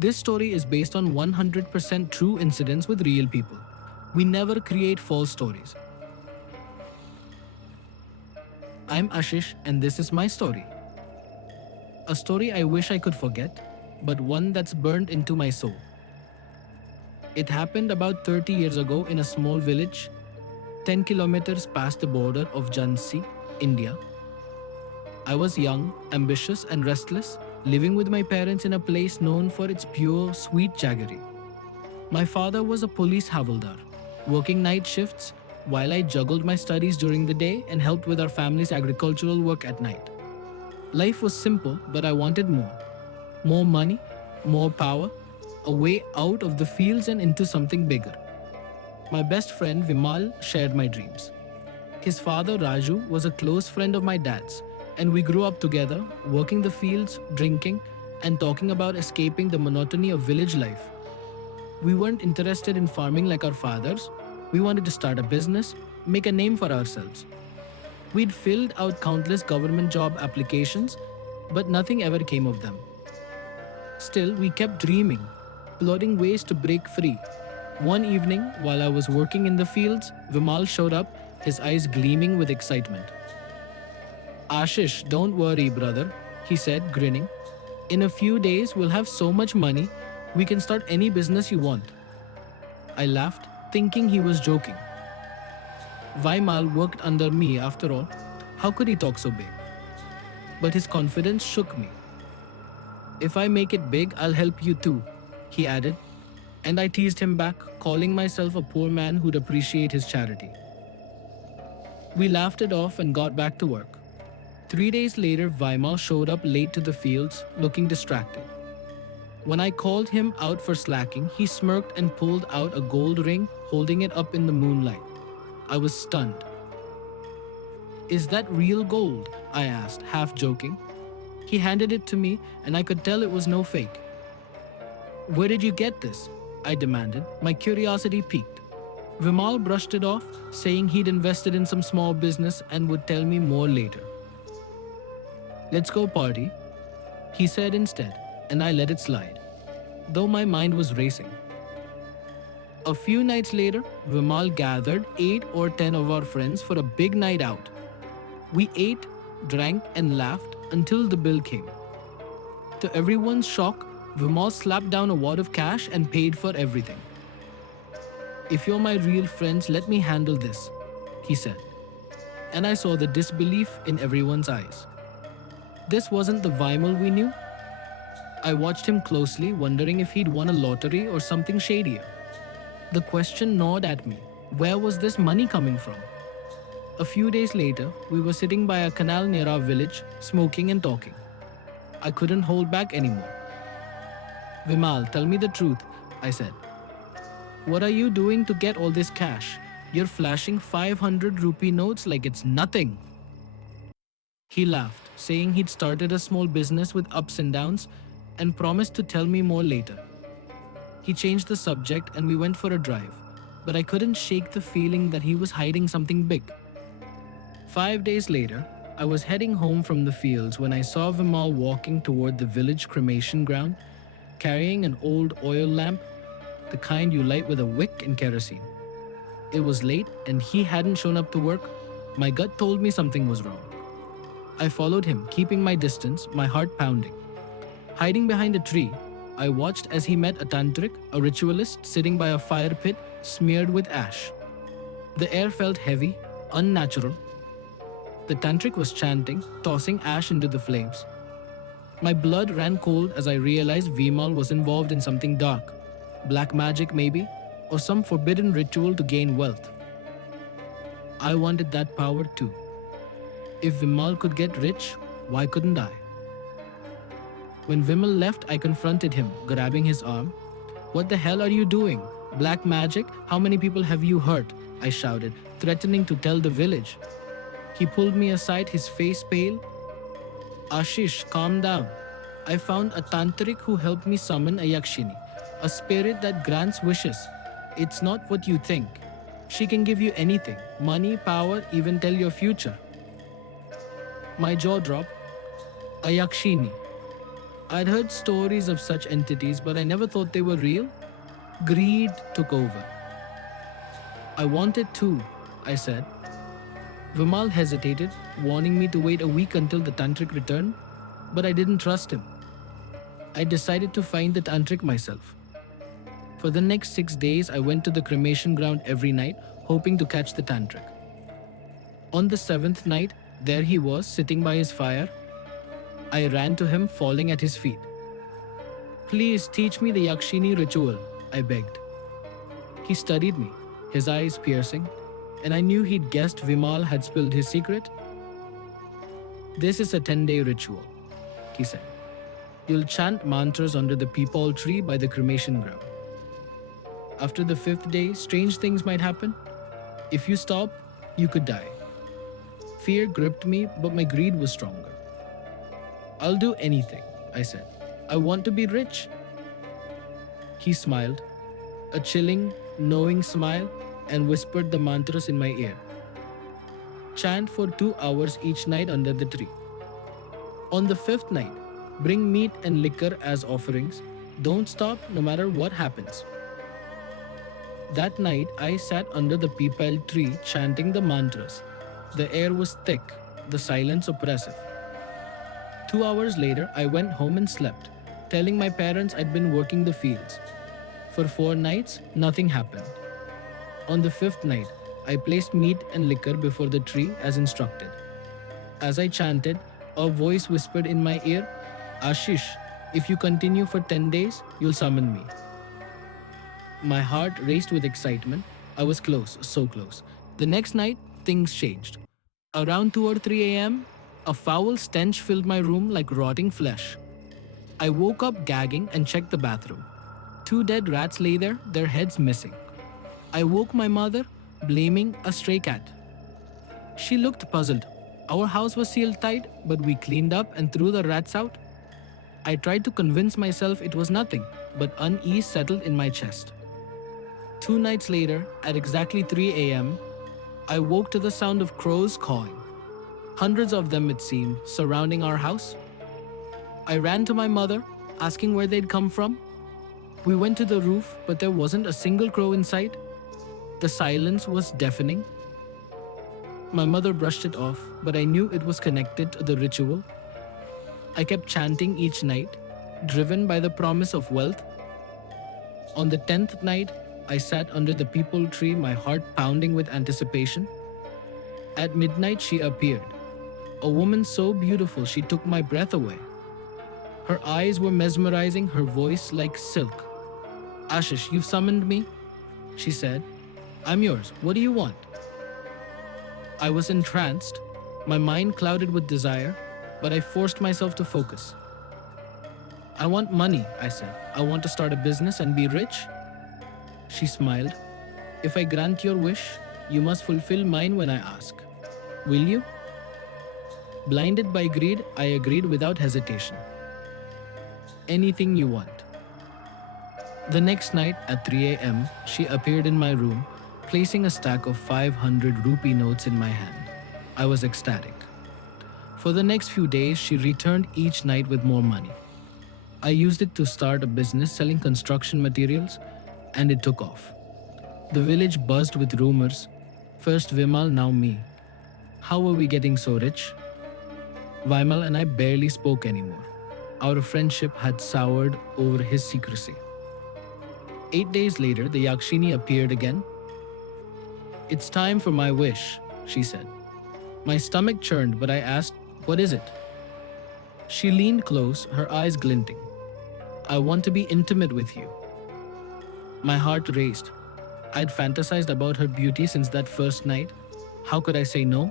This story is based on 100% true incidents with real people. We never create false stories. I'm Ashish, and this is my story. A story I wish I could forget, but one that's burned into my soul. It happened about 30 years ago in a small village, 10 kilometers past the border of Jhansi, India. I was young, ambitious, and restless, living with my parents in a place known for its pure, sweet jaggery. My father was a police havildar, working night shifts while I juggled my studies during the day and helped with our family's agricultural work at night. Life was simple, but I wanted more. More money, more power, a way out of the fields and into something bigger. My best friend Vimal shared my dreams. His father Raju was a close friend of my dad's, and we grew up together, working the fields, drinking, and talking about escaping the monotony of village life. We weren't interested in farming like our fathers. We wanted to start a business, make a name for ourselves. We'd filled out countless government job applications, but nothing ever came of them. Still, we kept dreaming, plotting ways to break free. One evening, while I was working in the fields, Vimal showed up, his eyes gleaming with excitement. Ashish, don't worry, brother, he said, grinning. In a few days, we'll have so much money, we can start any business you want. I laughed, thinking he was joking. Vimal worked under me after all. How could he talk so big? But his confidence shook me. If I make it big, I'll help you too, he added. And I teased him back, calling myself a poor man who'd appreciate his charity. We laughed it off and got back to work. 3 days later, Vimal showed up late to the fields, looking distracted. When I called him out for slacking, he smirked and pulled out a gold ring, holding it up in the moonlight. I was stunned. Is that real gold? I asked, half joking. He handed it to me, and I could tell it was no fake. Where did you get this? I demanded, my curiosity piqued. Vimal brushed it off, saying he'd invested in some small business and would tell me more later. Let's go party, he said instead, and I let it slide, though my mind was racing. A few nights later, Vimal gathered 8 or 10 of our friends for a big night out. We ate, drank, and laughed until the bill came. To everyone's shock, Vimal slapped down a wad of cash and paid for everything. If you're my real friends, let me handle this, he said. And I saw the disbelief in everyone's eyes. This wasn't the Vimal we knew. I watched him closely, wondering if he'd won a lottery or something shadier. The question gnawed at me. Where was this money coming from? A few days later, we were sitting by a canal near our village, smoking and talking. I couldn't hold back anymore. Vimal, tell me the truth, I said. What are you doing to get all this cash? You're flashing 500 rupee notes like it's nothing. He laughed, saying he'd started a small business with ups and downs and promised to tell me more later. He changed the subject and we went for a drive, but I couldn't shake the feeling that he was hiding something big. 5 days later, I was heading home from the fields when I saw Vimal walking toward the village cremation ground, carrying an old oil lamp, the kind you light with a wick and kerosene. It was late and he hadn't shown up to work. My gut told me something was wrong. I followed him, keeping my distance, my heart pounding. Hiding behind a tree, I watched as he met a Tantrik, a ritualist sitting by a fire pit smeared with ash. The air felt heavy, unnatural. The Tantrik was chanting, tossing ash into the flames. My blood ran cold as I realized Vimal was involved in something dark, black magic maybe, or some forbidden ritual to gain wealth. I wanted that power too. If Vimal could get rich, why couldn't I? When Vimal left, I confronted him, grabbing his arm. What the hell are you doing? Black magic? How many people have you hurt? I shouted, threatening to tell the village. He pulled me aside, his face pale. Ashish, calm down. I found a Tantrik who helped me summon a Yakshini, a spirit that grants wishes. It's not what you think. She can give you anything, money, power, even tell your future. My jaw dropped. A Yakshini. I'd heard stories of such entities, but I never thought they were real. Greed took over. I wanted too, I said. Vimal hesitated, warning me to wait a week until the Tantrik returned, but I didn't trust him. I decided to find the Tantrik myself. For the next 6 days, I went to the cremation ground every night, hoping to catch the Tantrik. On the seventh night, there he was, sitting by his fire. I ran to him, falling at his feet. Please teach me the Yakshini ritual, I begged. He studied me, his eyes piercing, and I knew he'd guessed Vimal had spilled his secret. This is a 10-day ritual, he said. You'll chant mantras under the peepal tree by the cremation ground. After the 5th day, strange things might happen. If you stop, you could die. Fear gripped me, but my greed was stronger. I'll do anything, I said. I want to be rich. He smiled, a chilling, knowing smile, and whispered the mantras in my ear. Chant for 2 hours each night under the tree. On the 5th night, bring meat and liquor as offerings. Don't stop no matter what happens. That night, I sat under the peepal tree chanting the mantras. The air was thick, the silence oppressive. 2 hours later, I went home and slept, telling my parents I'd been working the fields. For 4 nights, nothing happened. On the 5th night, I placed meat and liquor before the tree as instructed. As I chanted, a voice whispered in my ear, Ashish, if you continue for 10 days, you'll summon me. My heart raced with excitement. I was close, so close. The next night, things changed. Around 2 or 3 a.m., a foul stench filled my room like rotting flesh. I woke up gagging and checked the bathroom. 2 dead rats lay there, their heads missing. I woke my mother, blaming a stray cat. She looked puzzled. Our house was sealed tight, but we cleaned up and threw the rats out. I tried to convince myself it was nothing, but unease settled in my chest. 2 nights later, at exactly 3 a.m., I woke to the sound of crows cawing. Hundreds of them, it seemed, surrounding our house. I ran to my mother, asking where they'd come from. We went to the roof, but there wasn't a single crow in sight. The silence was deafening. My mother brushed it off, but I knew it was connected to the ritual. I kept chanting each night, driven by the promise of wealth. On the 10th night, I sat under the peepal tree, my heart pounding with anticipation. At midnight, she appeared. A woman so beautiful she took my breath away. Her eyes were mesmerizing, her voice like silk. Ashish, you've summoned me, she said. I'm yours. What do you want? I was entranced, my mind clouded with desire, but I forced myself to focus. I want money, I said. I want to start a business and be rich. She smiled. If I grant your wish, you must fulfill mine when I ask. Will you? Blinded by greed, I agreed without hesitation. Anything you want. The next night at 3 a.m., she appeared in my room, placing a stack of 500 rupee notes in my hand. I was ecstatic. For the next few days, she returned each night with more money. I used it to start a business selling construction materials, and it took off. The village buzzed with rumors. First Vimal, now me. How were we getting so rich? Vimal and I barely spoke anymore. Our friendship had soured over his secrecy. 8 days later, the Yakshini appeared again. It's time for my wish, she said. My stomach churned, but I asked, what is it? She leaned close, her eyes glinting. I want to be intimate with you. My heart raced. I'd fantasized about her beauty since that first night. How could I say no?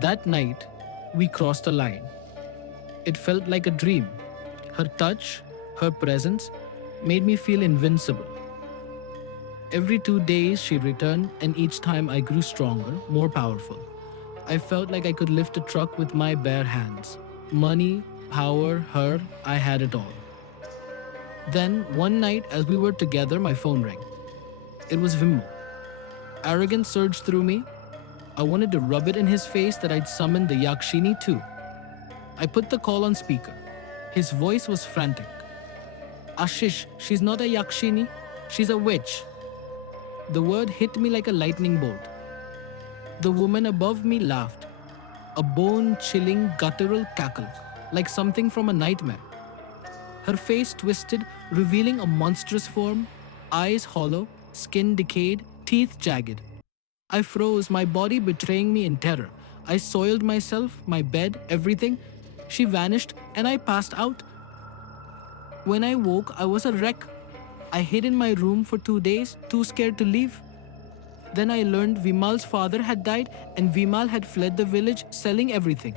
That night, we crossed a line. It felt like a dream. Her touch, her presence, made me feel invincible. Every 2 days she returned, and each time I grew stronger, more powerful. I felt like I could lift a truck with my bare hands. Money, power, her, I had it all. Then, one night as we were together, my phone rang. It was Vimal. Arrogance surged through me. I wanted to rub it in his face that I'd summoned the Yakshini too. I put the call on speaker. His voice was frantic. Ashish, she's not a Yakshini, she's a witch. The word hit me like a lightning bolt. The woman above me laughed, a bone chilling guttural cackle, like something from a nightmare. Her face twisted, revealing a monstrous form, eyes hollow, skin decayed, teeth jagged. I froze, my body betraying me in terror. I soiled myself, my bed, everything. She vanished, and I passed out. When I woke, I was a wreck. I hid in my room for 2 days, too scared to leave. Then I learned Vimal's father had died and Vimal had fled the village, selling everything.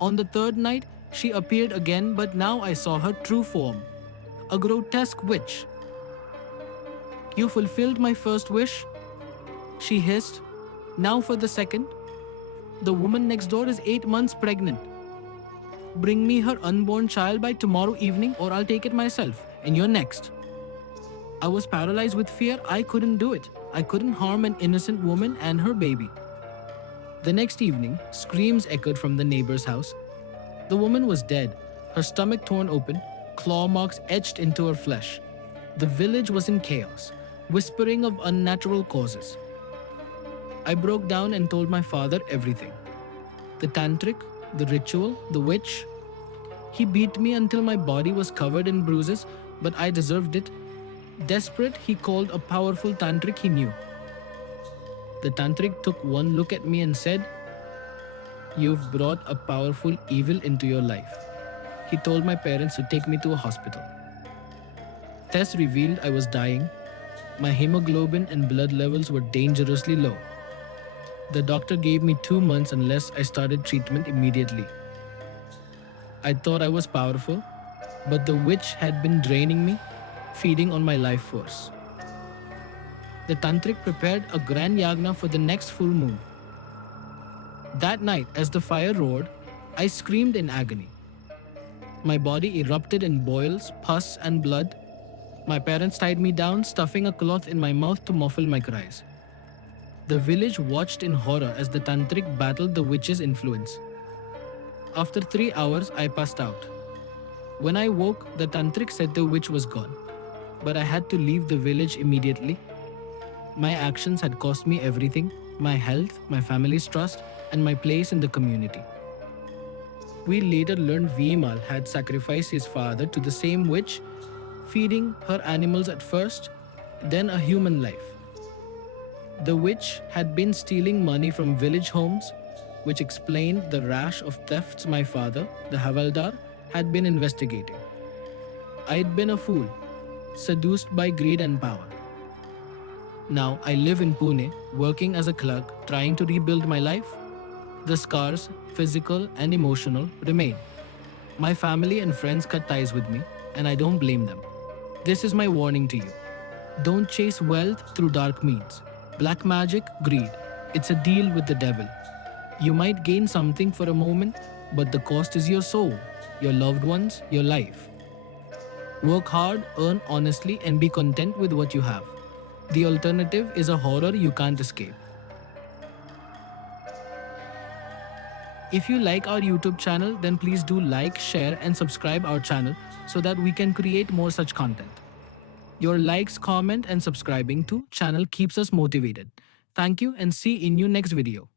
On the third night, she appeared again, but now I saw her true form, a grotesque witch. You fulfilled my first wish, she hissed. Now for the second. The woman next door is 8 months pregnant. Bring me her unborn child by tomorrow evening or I'll take it myself, and you're next. I was paralyzed with fear. I couldn't do it. I couldn't harm an innocent woman and her baby. The next evening, screams echoed from the neighbor's house. The woman was dead, her stomach torn open, claw marks etched into her flesh. The village was in chaos, whispering of unnatural causes. I broke down and told my father everything. The Tantrik, the ritual, the witch. He beat me until my body was covered in bruises, but I deserved it. Desperate, he called a powerful Tantrik he knew. The Tantrik took one look at me and said, "You've brought a powerful evil into your life." He told my parents to take me to a hospital. Tests revealed I was dying. My hemoglobin and blood levels were dangerously low. The doctor gave me 2 months unless I started treatment immediately. I thought I was powerful, but the witch had been draining me, feeding on my life force. The Tantrik prepared a grand yagna for the next full moon. That night, as the fire roared, I screamed in agony. My body erupted in boils, pus, and blood. My parents tied me down, stuffing a cloth in my mouth to muffle my cries. The village watched in horror as the Tantrik battled the witch's influence. After 3 hours, I passed out. When I woke, the Tantrik said the witch was gone, but I had to leave the village immediately. My actions had cost me everything: my health, my family's trust, and my place in the community. We later learned Vimal had sacrificed his father to the same witch, feeding her animals at first, then a human life. The witch had been stealing money from village homes, which explained the rash of thefts my father, the Havaldar, had been investigating. I'd been a fool, seduced by greed and power. Now I live in Pune, working as a clerk, trying to rebuild my life. The scars, physical and emotional, remain. My family and friends cut ties with me, and I don't blame them. This is my warning to you. Don't chase wealth through dark means. Black magic, greed. It's a deal with the devil. You might gain something for a moment, but the cost is your soul, your loved ones, your life. Work hard, earn honestly, and be content with what you have. The alternative is a horror you can't escape. If you like our YouTube channel, then please do like, share, and subscribe our channel so that we can create more such content. Your likes, comment, and subscribing to channel keeps us motivated. Thank you and see in you next video.